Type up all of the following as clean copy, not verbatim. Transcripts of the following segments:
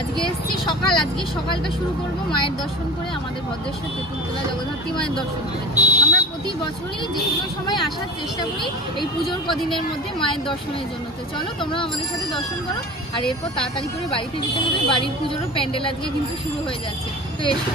আজকে এসেছি সকাল, আজকে সকালটা শুরু করব মায়ের দর্শন করে, আমাদের ভদ্রেশ্বর তেঁতুলতলা জগদ্ধাত্রী মায়ের দর্শন করে। আমরা প্রতি বছরই যে কোনো সময় আসার চেষ্টা করি এই পুজোর কদিনের মধ্যে মায়ের দর্শনের জন্য। তো চলো তোমরা আমাদের সাথে দর্শন করো, আর এরপর তাড়াতাড়ি করে বাড়িতে যেতে হবে। বাড়ির পুজোরও প্যান্ডেল আজকে কিন্তু শুরু হয়ে যাচ্ছে। তো এসো।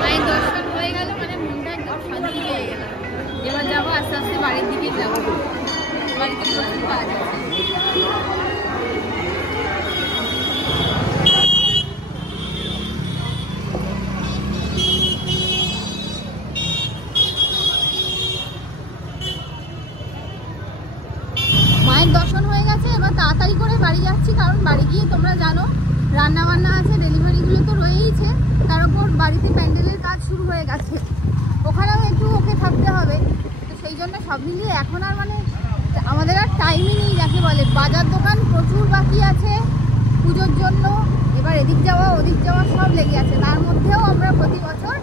মায়ের দর্শন হয়ে গেল, মানে মনটা একদম শান্তি পেয়ে গেল। এবার যাবো আস্তে আস্তে বাড়ির দিকে যাবো। বাড়িতে প্রচুর কাজ আছে। মায়ের দর্শন হয়ে গেছে, এবার তাড়াতাড়ি করে বাড়ি যাচ্ছি, কারণ বাড়ি গিয়ে তোমরা জানো রান্না বান্না আছে, ডেলিভারিগুলো তো রয়েইছে, তার উপর বাড়িতে প্যান্ডেলের কাজ শুরু হয়ে গেছে, ওখানেও একটু ওকে থাকতে হবে। তো সেই জন্য সব মিলিয়ে এখন আর মানে আমাদের আর টাইমই নেই, যাকে বলে। বাজার দোকান প্রচুর বাকি আছে পুজোর জন্য, এবার এদিক যাওয়া ওদিক যাওয়া সব লেগে আছে। তার মধ্যেও আমরা প্রতি বছর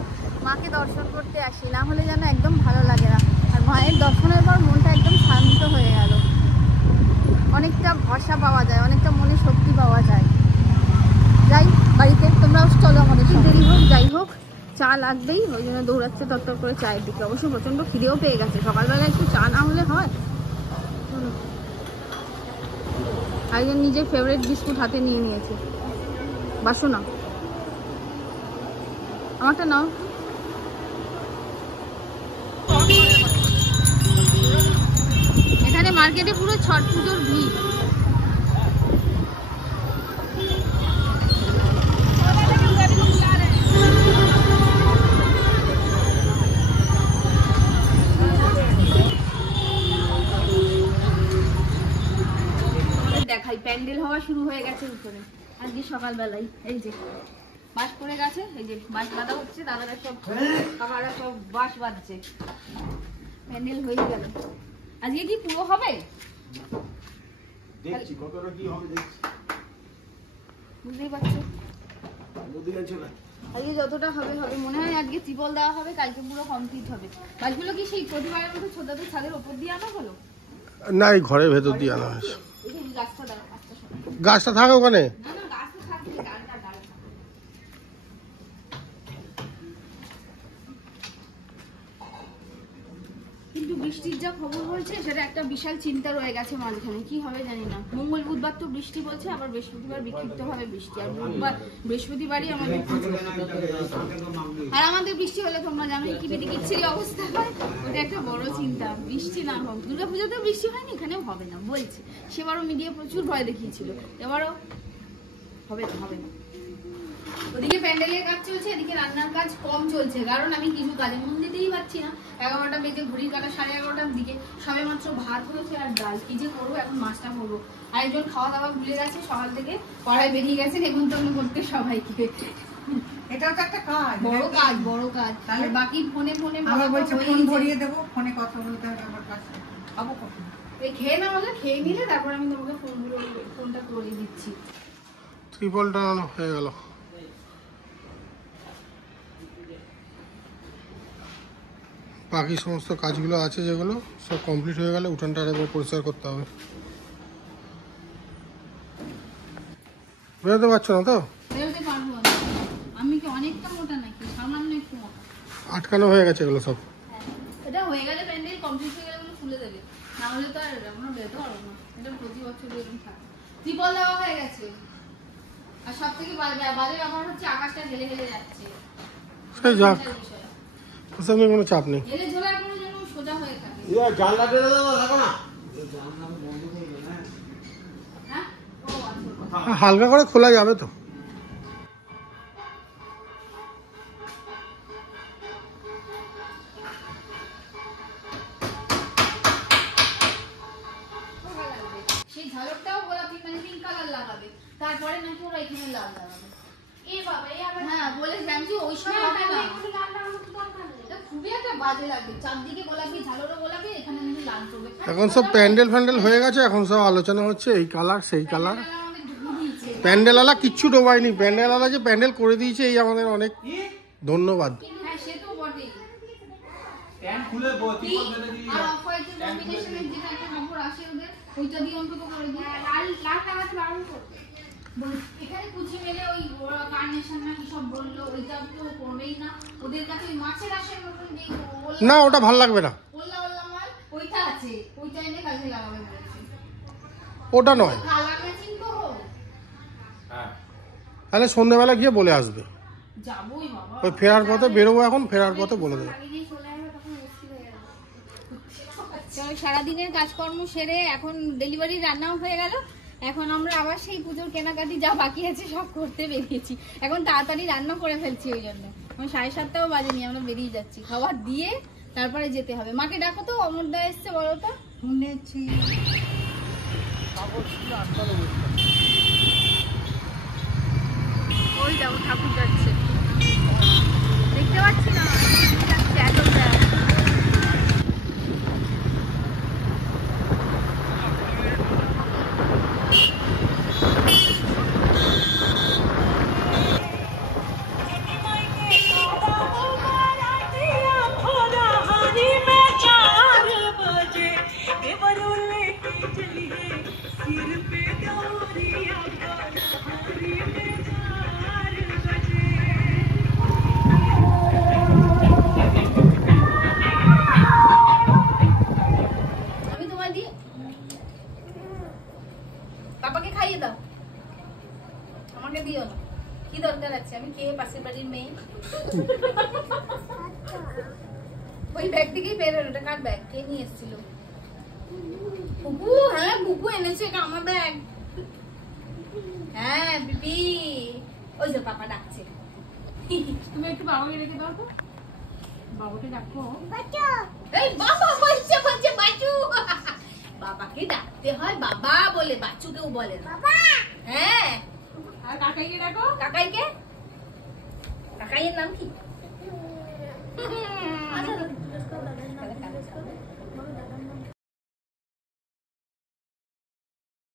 মাকে দর্শন করতে আসি, না হলে যেন একদম ভালো লাগে না। আর মায়ের দর্শনের পর মনটা একদম শান্ত হয়ে গেল, অনেকটা ভরসা পাওয়া যায়, অনেকটা মনে শক্তি পাওয়া যায়। যাই বাড়িতে, তোমরাও চলো আমাদের সাথে। দেরি হোক যাই হোক, চা লাগবেই, ওই জন্য দৌড়াচ্ছে তত্তর করে চায়ের দিকে। অবশ্য প্রচণ্ড খিদেও পেয়ে গেছে, সকালবেলা একটু চা না হলে হয়। একজন নিজের ফেভারিট বিস্কুট হাতে নিয়ে নিয়েছে। বাসো না, আমারটা নাও। এখানে মার্কেটে পুরো ছট পুজোর ভিড়। দেখাই প্যান্ডেল হওয়া শুরু হয়ে গেছে উপরে আজকে সকালবেলায়। এই যে বাঁশ পড়ে গেছে, এই যে বাঁশ বাঁধা হচ্ছে, দাদারা সব কাকারা সব বাঁশ বাঁধছে। প্যান্ডেল হয়ে গেল। আজকে কি পুরো হবে দেখছি, কতটা কি হবে দেখছি, বুঝতেই পারছো। আজকে যতটা হবে হবে, মনে হয় আজকে ত্রিপল দেওয়া হবে, কালকে পুরো কমপ্লিট হবে। বাঁশগুলো কি সেই প্রতিবারের মতো ছোটদের ছাদের উপর দিয়ে আনা হলো? না, এই ঘরের ভেতর দিয়ে আনা হয়েছে। গাছটা থাকে ওখানে। কিন্তু বৃষ্টির যা খবর বলছে সেটা একটা বিশাল চিন্তা রয়ে গেছে মাঝখানে, কি হবে জানি না। মঙ্গল বুধবার তো বৃষ্টি বলছে, আবার বৃহস্পতিবার বিক্ষিপ্ত ভাবে বৃষ্টি, আর বুধবার বৃহস্পতিবারই আমাদের আর আমাদের বৃষ্টি হলে তোমরা জানোই কি বিকিচ্ছিরি অবস্থা হয়, ওটা একটা বড় চিন্তা। বৃষ্টি না হোক, দুর্গাপুজোতেও বৃষ্টি হয়নি, এখানেও হবে না বলছে। সেবারও মিডিয়া প্রচুর ভয় দেখিয়েছিল, এবারও হবে না, হবে না। ওদিকে প্যান্ডেলের কাজ চলছে, এদিকে রান্নার কাজ কম চলছে, কারণ আমি কিছু কাজে মন দিতেই পারছি না। 11টা বেজে ঘড়ির কাটা 11:30টার দিকে, সবে মাত্র ভাত হয়েছে আর ডাল। কি যে করবো এখন, মাছটা করবো। আরেকজন খাওয়া দাওয়া ভুলে গেছে, সকাল থেকে পড়ায় বেরিয়ে গেছে নেমন্তন্ন করতে সবাইকে। এটাও তো একটা কাজ, বড় কাজ, বড় কাজ। আর বাকি ফোনে ফোনে আবার বলছে ফোন ভরিয়ে দেবো, ফোনে কথা বলতে হবে আমার কাছে। পাবো কখন? এই খেয়ে না হলে খেয়ে নিলে তারপর আমি তোমাকে ফোনটা করে দিচ্ছি। ত্রিপলটা হয়ে গেল। বাকি সমস্ত কাজগুলো আছে যেগুলো সব কমপ্লিট হয়ে গেলে উঠানটা আরেকবার পরিষ্কার করতে হবে। বেরোতে পারছো না তো? বেরোতে পারবো না, আমি কি অনেকটা মোটা নাকি? সামান্য একটু মোটা। আটকানো হয়ে গেছে এগুলো সব। এটা হয়ে গেলে প্যান্ডেল কমপ্লিট হয়ে গেলে খুলে দেবে, না হলে তো আর আমরা বেরোতে পারবো না। এটা প্রতি বছর এরকম থাকে। ত্রিপল দেওয়া হয়ে গেছে, আর সব থেকে বাজে ব্যাপার হচ্ছে আকাশটা হেলে হেলে যাচ্ছে। সেই যাক, ওসব নিয়ে কোনো চাপ নেই। হেলে ঝোলার কোনো যেন সোজা হয়ে থাকে। জানলা টেনে দেবো, দেখো না হালকা করে খোলা যাবে তো। তারপরে নাকি ওরা এখানে লাল লাগাবে। হ্যাঁ বলে জ্যামজি ওইসব হবে না, এটা খুবই একটা বাজে লাগে। চারদিকে গোলাপি, ঝালরও গোলাপি, এখানে নাকি লাল করবে। এখন সব প্যান্ডেল ফ্যান্ডেল হয়ে গেছে, এখন সব আলোচনা হচ্ছে এই কালার সেই কালার। প্যান্ডেল আলা কিচ্ছু ডোবায়নি, প্যান্ডেল আলা যে প্যান্ডেল করে দিয়েছে এই আমাদের অনেক ধন্যবাদ। হ্যাঁ সে তো বটেই। প্যান্ট খুলে আর অফ হোয়াইটের কম্বিনেশনের যেটা একটা কাপড় আসে ওদের, ওইটা দিয়ে অন্তত করে দিই। লাল লাগাতে বারণ করবে। এখানে কুচি মেলে ওই কার্নেশন না কি সব বললো, ওইটা তো করবেই না। ওদের কাছে ওই মাছের আশের মতন দিয়ে না ওটা ভাল লাগবে না, বললা মাল ওইটা আছে, ওইটা এনে কাজে লাগাবে বলেছে। ওটা নয়, কালার ম্যাচিং তো হোক। হ্যাঁ তাহলে সন্ধ্যেবেলা গিয়ে বলে আসবে। যাবোই বাবা, ওই ফেরার পথে বেরোবো, এখন ফেরার পথে বলে দেবে। সারাদিনের কাজকর্ম সেরে এখন ডেলিভারি রান্নাও হয়ে গেল। এখন আমরা আবার সেই পুজোর কেনাকাটি যা বাকি আছে সব করতে বেরিয়েছি। এখন তাড়াতাড়ি রান্না করে ফেলছি, ওই জন্য এখন 7:30টাও বাজেনি, আমরা বেরিয়ে যাচ্ছি। খাবার দিয়ে তারপরে যেতে হবে। মাকে ডাকো তো, অমরদা এসছে বলো তো। শুনেছি ওই দেখো ঠাকুর যাচ্ছে, দেখতে পাচ্ছি না, যাচ্ছে একদম দেখ। পাপাকে খাইয়ে দাও, আমাকে দিও না। কি দরকার আছে, আমি কে পাশের বাড়ির মেয়ে। ওই ব্যাগ থেকেই বের হলো। ওটা কার ব্যাগ, কে নিয়ে এসেছিল? বুবু, হ্যাঁ বুবু এনেছে, এটা আমার ব্যাগ। হ্যাঁ বিবি, ওই যে পাপা ডাকছে। তুমি একটু বাবাকে রেখে দাও তো, বাবাকে ডাকো। এই বাবা বলছে, বলছে বাচু। বাবাকে ডাকতে হয় বাবা বলে, বাচু কেউ বলে না। হ্যাঁ, আর কাকাইকে ডাকো। কাকাইকে, কাকাইয়ের নাম কি?